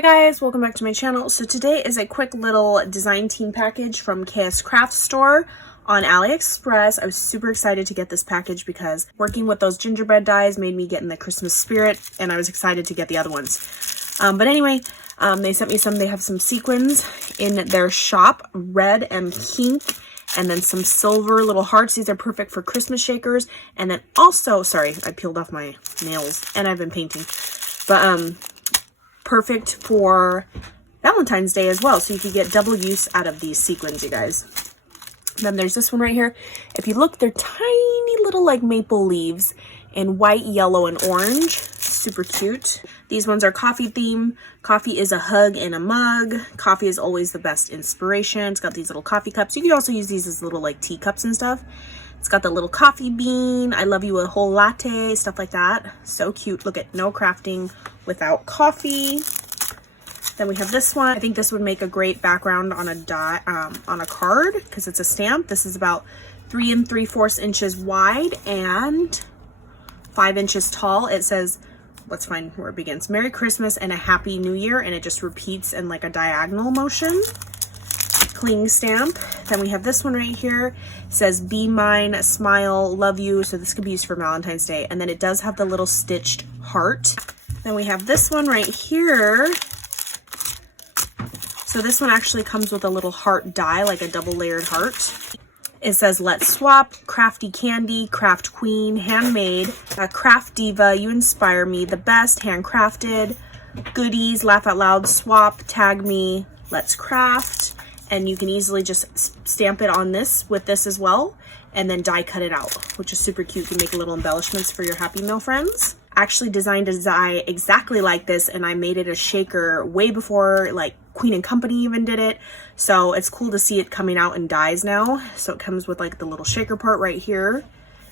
Hi guys, welcome back to my channel. So today is a quick little design team package from KS Craft Store on Aliexpress. I was super excited to get this package because working with those gingerbread dies made me get in the Christmas spirit, and I was excited to get the other ones. But anyway, they sent me some. They have some sequins in their shop, red and pink, and then some silver little hearts. These are perfect for Christmas shakers. And then also, sorry, I peeled off my nails and I've been painting, but perfect for Valentine's Day as well. So you could get double use out of these sequins, you guys. Then there's this one right here. If you look, they're tiny little like maple leaves in white, yellow, and orange. Super cute. These ones are coffee theme. Coffee is a hug in a mug. Coffee is always the best inspiration. It's got these little coffee cups. You can also use these as little like teacups and stuff. It's got the little coffee bean. I love you a whole latte, stuff like that. So cute. Look at no crafting without coffee. Then we have this one. I think this would make a great background on a die, on a card, because it's a stamp. This is about 3 3/4 inches wide and 5 inches tall. It says, let's find where it begins. Merry Christmas and a Happy New Year, and it just repeats in like a diagonal motion. Cling stamp. Then we have this one right here. It says be mine, smile, love you. So this could be used for Valentine's Day. And then it does have the little stitched heart. Then we have this one right here. So this one actually comes with a little heart die, like a double layered heart. It says let's swap, crafty candy, craft queen, handmade, craft diva, you inspire me, the best, handcrafted, goodies, laugh out loud, swap, tag me, let's craft. And you can easily just stamp it on this with this as well, and then die cut it out, which is super cute. You can make little embellishments for your Happy Meal friends. I actually designed a die exactly like this, and I made it a shaker way before like Queen and Company even did it. So it's cool to see it coming out in dies now. So it comes with like the little shaker part right here.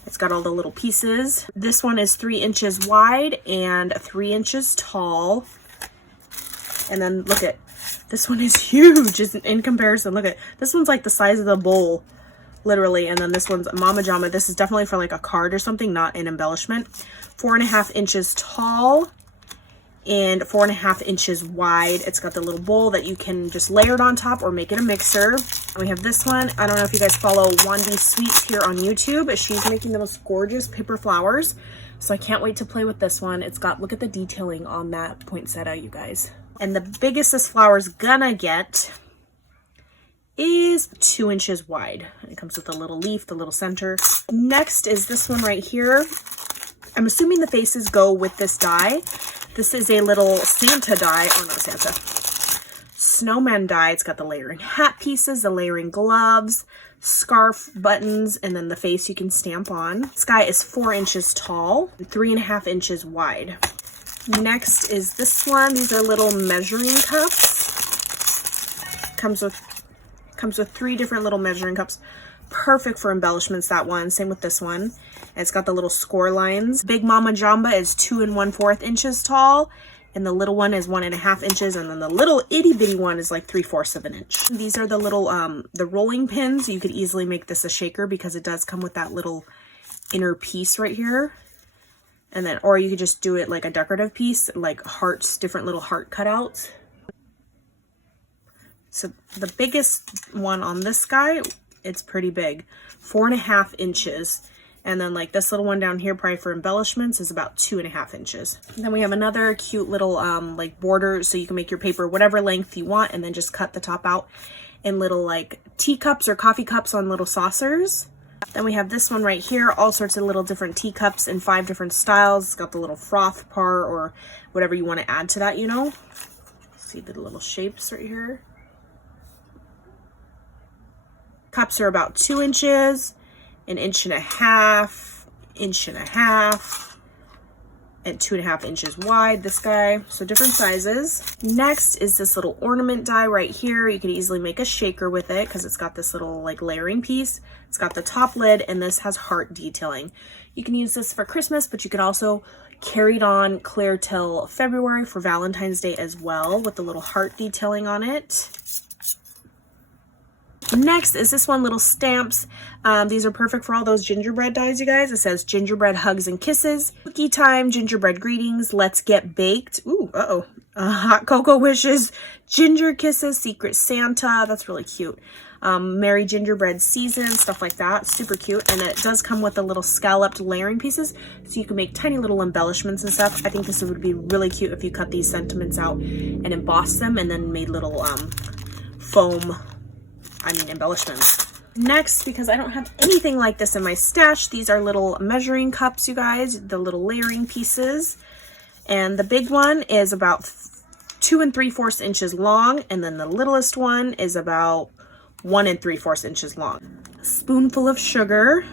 It's got all the little pieces. This one is 3 inches wide and 3 inches tall. And then look at, this one is huge in comparison. Look at, this one's like the size of the bowl, literally. And then this one's Mama Jama. This is definitely for like a card or something, not an embellishment. 4.5 inches tall and 4.5 inches wide. It's got the little bowl that you can just layer it on top or make it a mixer. And we have this one. I don't know if you guys follow Wandy Sweets here on YouTube, but she's making the most gorgeous paper flowers. So I can't wait to play with this one. It's got, look at the detailing on that poinsettia, you guys. And the biggest this flower's gonna get is 2 inches wide. It comes with a little leaf, the little center. Next is this one right here. I'm assuming the faces go with this die. This is a little Santa die, or not Santa, snowman die. It's got the layering hat pieces, the layering gloves, scarf, buttons, and then the face you can stamp on. This guy is 4 inches tall, 3.5 inches wide. Next is this one. These are little measuring cups. Comes with 3 different little measuring cups. Perfect for embellishments, that one. Same with this one. And it's got the little score lines. Big Mama Jamba is 2 1/4 inches tall, and the little one is 1.5 inches, and then the little itty bitty one is like 3/4 of an inch. These are the little the rolling pins. You could easily make this a shaker because it does come with that little inner piece right here. And then, or you could just do it like a decorative piece, like hearts, different little heart cutouts. So the biggest one on this guy, it's pretty big, 4.5 inches. And then like this little one down here, probably for embellishments, is about 2.5 inches. And then we have another cute little like border, so you can make your paper whatever length you want, and then just cut the top out in little like teacups or coffee cups on little saucers. Then we have this one right here, all sorts of little different teacups in 5 different styles. It's got the little froth part or whatever you want to add to that, you know. See the little shapes right here. Cups are about 2 inches, 1.5 inches, and 2.5 inches wide, this guy. So different sizes. Next is this little ornament die right here. You could easily make a shaker with it because it's got this little like layering piece. It's got the top lid, and this has heart detailing. You can use this for Christmas, but you can also carry it on clear till February for Valentine's Day as well, with the little heart detailing on it. Next is this one, little stamps. These are perfect for all those gingerbread dies, you guys. It says gingerbread hugs and kisses, cookie time, gingerbread greetings, let's get baked. Ooh, Hot Cocoa Wishes, Ginger Kisses, Secret Santa. That's really cute. Merry Gingerbread Season, stuff like that. Super cute. And it does come with the little scalloped layering pieces, so you can make tiny little embellishments and stuff. I think this would be really cute if you cut these sentiments out and embossed them and then made little embellishments. Next, because I don't have anything like this in my stash, these are little measuring cups, you guys, the little layering pieces. And the big one is about 2 3/4 inches long, and then the littlest one is about 1 3/4 inches long. A spoonful of sugar.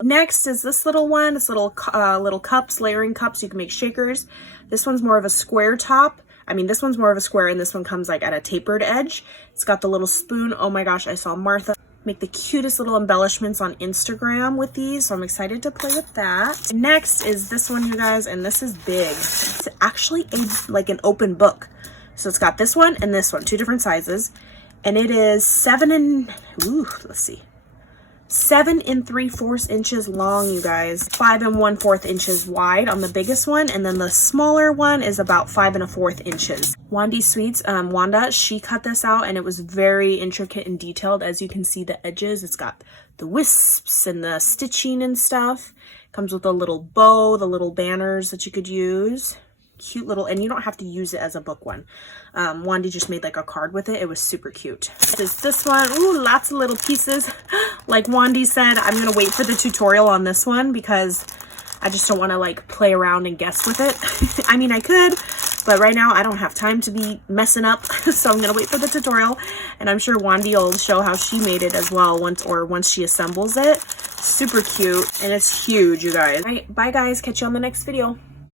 Next is this little one. This little cups, layering cups. You can make shakers. This one's more of a square top. I mean, this one's more of a square, and this one comes like at a tapered edge. It's got the little spoon. Oh my gosh, I saw Martha make the cutest little embellishments on Instagram with these, so I'm excited to play with that. Next is this one, you guys, and this is big. It's actually like an open book. So it's got this one and this one, 2 different sizes, and it is 7 3/4 inches long, you guys. 5 1/4 inches wide on the biggest one, and then the smaller one is about 5 1/4 inches. Wandy Sweets, Wanda, she cut this out, and it was very intricate and detailed. As you can see, the edges, it's got the wisps and the stitching and stuff. Comes with a little bow, the little banners that you could use. Cute little, and you don't have to use it as a book one. Wandy just made like a card with it. It was super cute. This one, ooh, lots of little pieces. Like Wandy said, I'm gonna wait for the tutorial on this one because I just don't want to like play around and guess with it. I mean, I could, but right now I don't have time to be messing up. So I'm gonna wait for the tutorial, and I'm sure Wandy will show how she made it as well once she assembles it. Super cute, and it's huge, you guys. All right, bye guys, catch you on the next video.